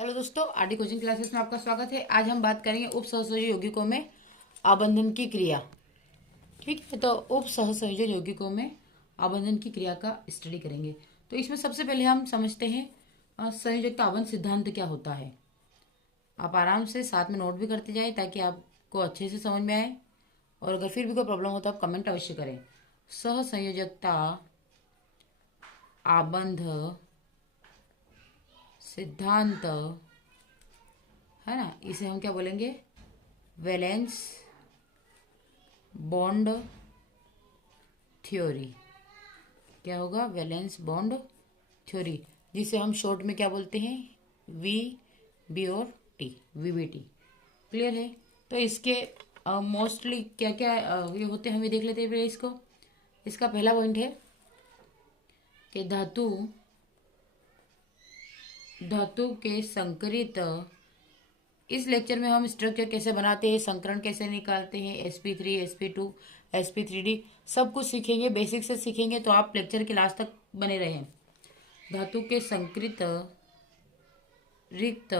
Hello दोस्तों, RD coaching classes में आपका स्वागत है। आज हम बात करेंगे उपसहसंयोजक यौगिकों में आबंधन की क्रिया। ठीक है, तो उपसहसंयोजक यौगिकों में आबंधन की क्रिया का स्टडी करेंगे। तो इसमें सबसे पहले हम समझते हैं संयोजकता आबंध सिद्धांत क्या होता है। आप आराम से साथ में नोट भी करते जाएं ताकि आपको अच्छे से समझ में आए। और अगर फिर भी कोई प्रॉब्लम हो तो आप कमेंट अवश्य करें। सहसंयोजकता आबंध सिद्धांत है ना, इसे हम क्या बोलेंगे? Valence bond theory. क्या होगा? वैलेंस बॉन्ड थ्योरी, जिसे हम शॉर्ट में क्या बोलते हैं? वी बी और टी, वीबीटी। क्लियर है? तो इसके मोस्टली क्या क्या ये होते हैं, हमें देख लेते हैं इसको। इसका पहला पॉइंट है कि धातु धातु के संकरित। इस लेक्चर में हम स्ट्रक्चर कैसे बनाते हैं, संकरण कैसे निकालते हैं, sp3 sp2 sp3d सब कुछ सीखेंगे, बेसिक से सीखेंगे। तो आप लेक्चर के लास्ट तक बने रहें। धातु के संकृत रिक्त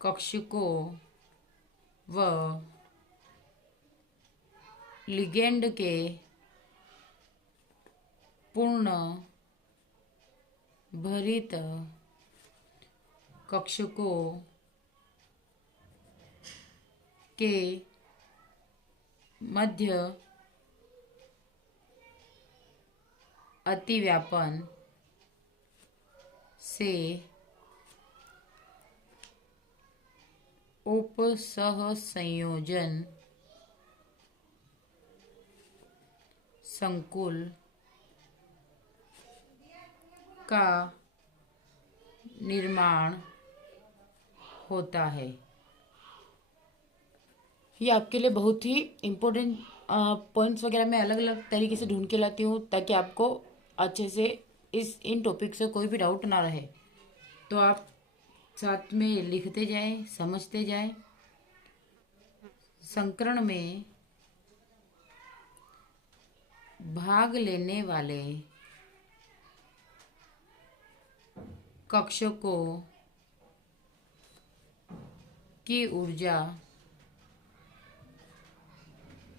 कक्षकों व लिगेंड के पूर्ण भरित कक्षकों के मध्य अतिव्यापन से उपसहसंयोजन संकुल का निर्माण होता है। ये आपके लिए बहुत ही इम्पोर्टेंट पॉइंट्स वगैरह मैं अलग अलग तरीके से ढूंढ के लाती हूँ ताकि आपको अच्छे से इन टॉपिक से कोई भी डाउट ना रहे। तो आप साथ में लिखते जाएं, समझते जाएं। संकरण में भाग लेने वाले कक्षकों की ऊर्जा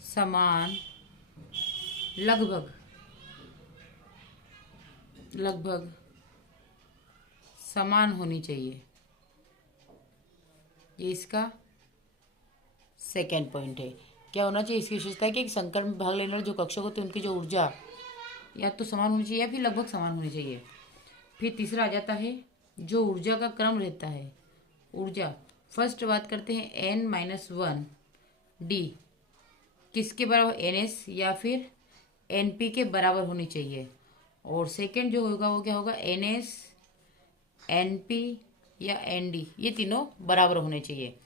समान लगभग समान होनी चाहिए। ये इसका सेकेंड पॉइंट है। क्या होना चाहिए? इसकी विशेषता है कि संकरण में भाग लेने वाले जो कक्षक होते हैं उनकी जो ऊर्जा या तो समान होनी चाहिए या फिर लगभग समान होनी चाहिए। फिर तीसरा आ जाता है जो ऊर्जा का क्रम रहता है। ऊर्जा फर्स्ट बात करते हैं n-1 डी किसके बराबर? NS या फिर NP के बराबर होनी चाहिए। और सेकंड जो होगा वो क्या होगा? NS NP या ND, ये तीनों बराबर होने चाहिए।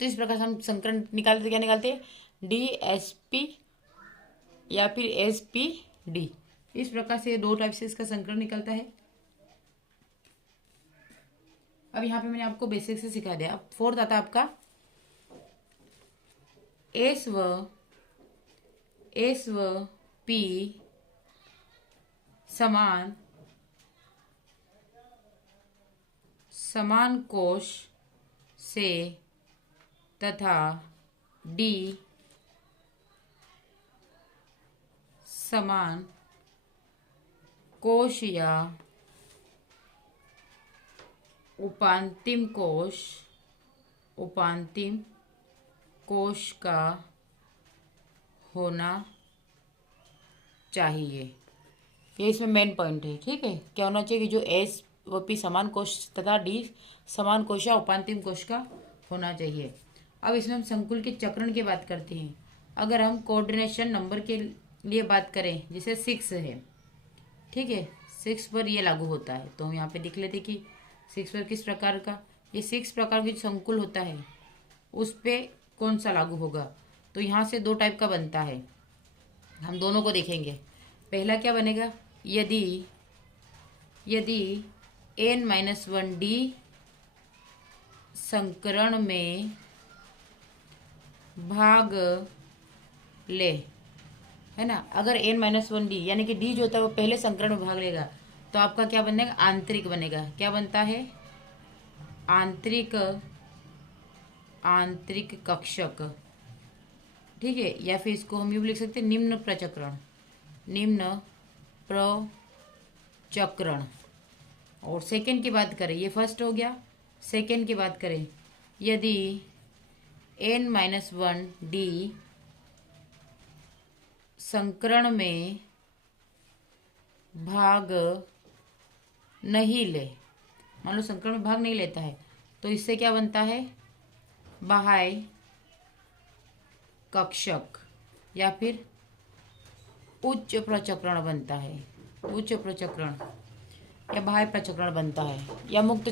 तो इस प्रकार से हम संकरण निकालते क्या निकालते हैं? DSP या फिर SPD। इस प्रकार से दो टाइप से इसका संकरण निकलता है। अब यहाँ पे मैंने आपको बेसिक से सिखा दिया। अब फोर्थ आता है आपका एस व P समान कोश से तथा D समान कोश या उपांतिम कोश का होना चाहिए। ये इसमें मेन पॉइंट है। ठीक है, क्या होना चाहिए कि जो एस व पी समान कोश तथा डी समान कोश या उपांतिम कोश का होना चाहिए। अब इसमें हम संकुल के चक्रण की बात करते हैं। अगर हम कोऑर्डिनेशन नंबर के लिए बात करें, जैसे 6 है, ठीक है, 6 पर ये लागू होता है। तो हम यहाँ पे देख लेते कि 6 पर किस प्रकार का, ये 6 प्रकार की संकुल होता है उस पर कौन सा लागू होगा। तो यहाँ से दो टाइप का बनता है, हम दोनों को देखेंगे। पहला क्या बनेगा? यदि n-1 डी संकरण में भाग ले, है ना। अगर n-1 डी यानी कि डी जो होता है वो पहले संकरण में भाग लेगा तो आपका क्या बनेगा, आंतरिक बनेगा। क्या बनता है, आंतरिक, आंतरिक कक्षक, ठीक है। या फिर इसको हम यूँ भी लिख सकते हैं, निम्न प्रचक्रण, निम्न प्रचक्रण। और सेकेंड की बात करें, ये फर्स्ट हो गया। सेकेंड की बात करें, यदि n-1 d संकरण में भाग नहीं ले, मान लो संकरण में भाग नहीं लेता है, तो इससे क्या बनता है, बाह्य कक्षक या फिर उच्च प्रचक्रण बनता है। उच्च प्रचक्रण या बाह्य प्रचक्रण बनता है, या मुक्त